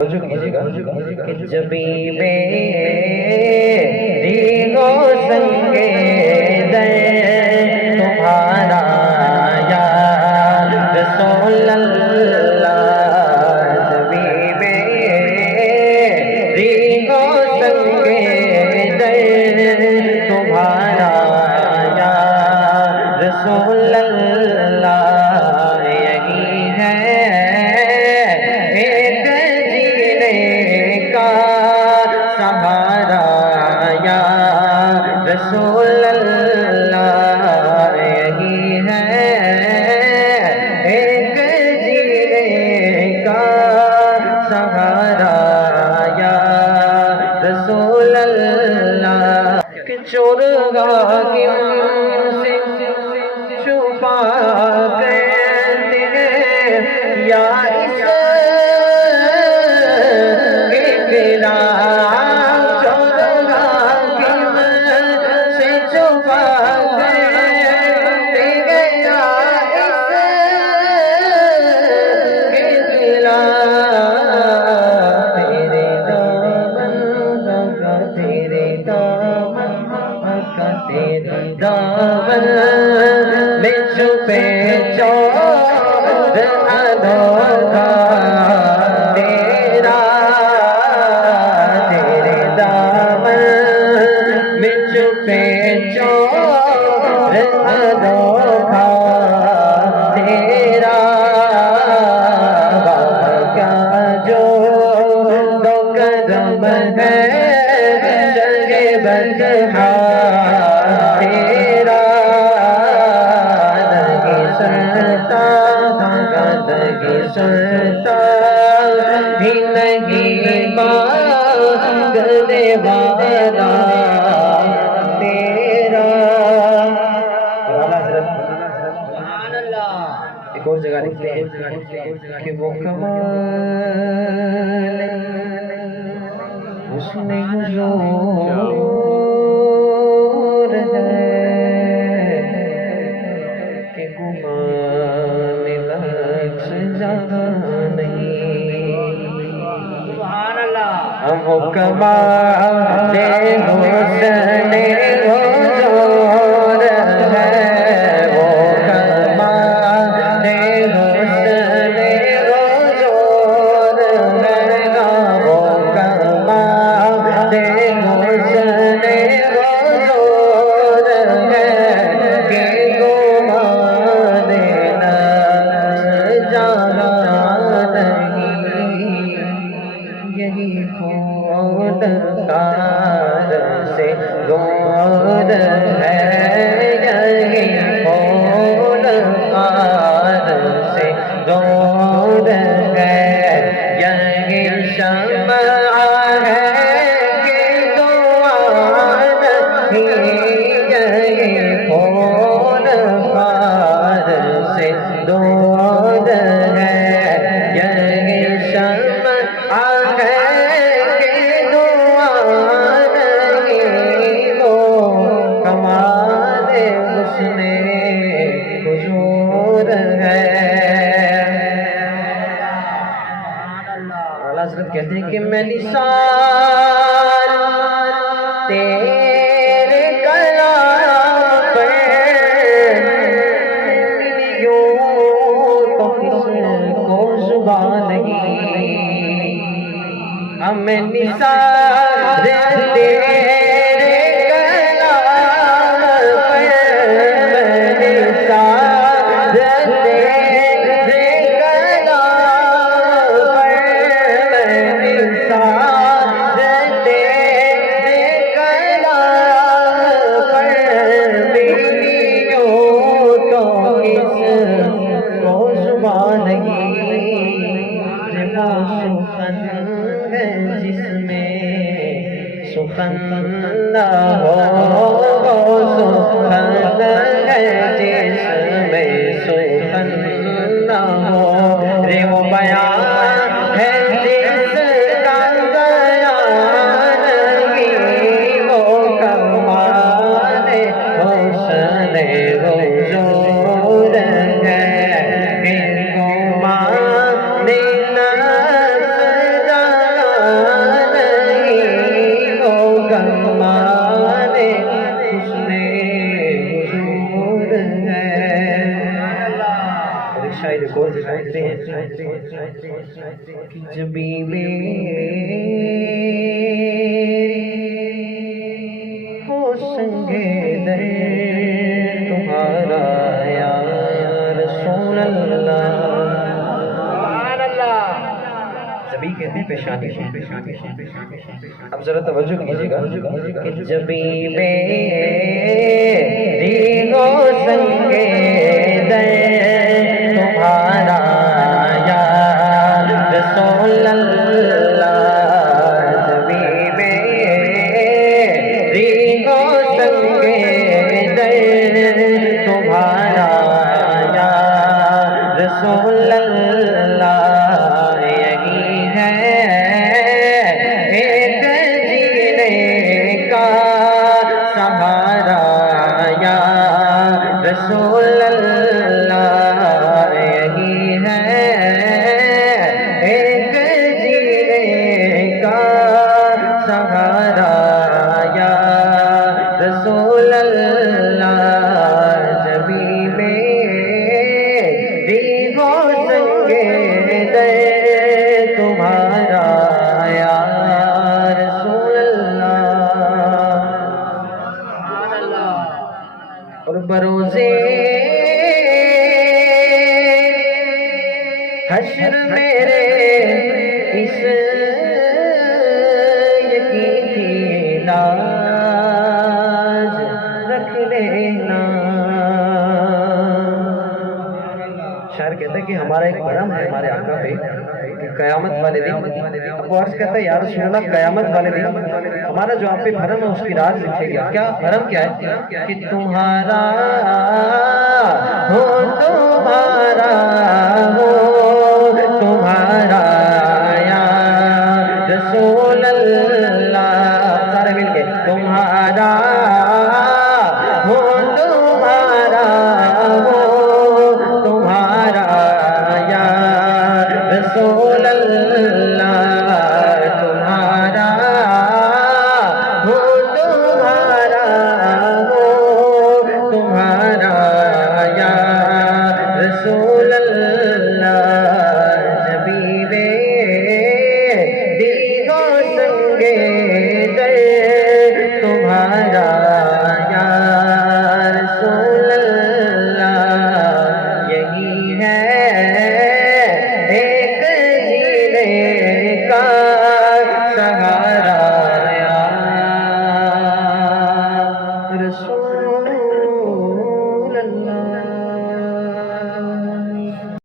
کہ جبھی میری ہو سنگے در تمہارا یا رسول اللہ، جبھی میری ہو سنگے در تمہارا یا رسول اللہ، یہی ہے ایک جینے کا سہارا یا رسول اللہ، یہی ہے ایک جینے کا سہارا یا رسول اللہ، کہ چورگاہ کی سے چھپا کرتے ہیں یا اس گلا، چورگاہ کی سے چھپا کرتے ہیں یا اس گلا، تیرے دامن کا تیرے دامن کا تیرے دامن میں چھپے چور انوکھا تیرا، تیرے دامن میں چھپے چور انوکھا تیرا، بابا کا جو دو قدم ہے جگہ بجہا تیرا، نہیں سنتا نہیں سنتا ہی نہیں مانگنے والا تیرا۔ ایک اور جگہ لکھتے ہیں کہ وہ کمال حسن حضور ہے کہ گمان لفظ جہاں نہیں، وہ کمال حسن حضور ہے، وہ کمال حسن حضور ہے، وہ کمال حسن حضور ہے کہ گمان لفظ جہاں نہیں، یہی خود کار سے دور ہے، یہی خود کار سے دور ہے، یہی شمع ہے کہ دعا نہیں، یہی خود کار سے دور ہے، یہی شمع ہے کہ دعا نہیں، وہ کمال حسن حضور ہے۔ اعلیٰ حضرت کہتے ہیں کہ میں نثار تیرے کلام پر یوں تو کسی کو زبان نہیں، ہم نثار تیرے کلام پر، نثار تیرے کلام پر، نثار تیرے کلام پر، یوں تو کس کو زبان نہیں، وہ سخن ہے جس میں سخن نہ ہو، وہ سخن ہے جس میں سخن نہ ہو، رے وہ بیان ہے جس کا بیان نہیں، وہ کمال حسن حضور ہے کہ گمان لفظ جب بھی ہو سنگے در تمہارا یا رسول اللہ. جبھی کہتے ہیں پیشانی. اب ذرا توجہ کیجیے گا کہ جبھی میری ہو سنگے در تمہارا یا رسول اللہ. جبھی میری ہو سنگے در تمہارا یا رسول اللہ. رسول اللہ یہی ہے ایک جینے کا سہارا یا رسول اللہ. جبھی میری ہو سنگے در تمہارا یا رسول اللہ. اور بروزے حشر میرے اس یقین کی لاج رکھ لینا. شاعر کہتا ہے کہ ہمارا ایک بھرم ہے ہمارے آقا پہ کہ قیامت والے دن ابو عرض کہتا ہے یا رسول اللہ قیامت والے دن ہمارا جو آپ پہ بھرم ہے اس کی راز لکھے گا. کیا بھرم کیا ہے کہ تمہارا ہو تمہارا ہو تمہارا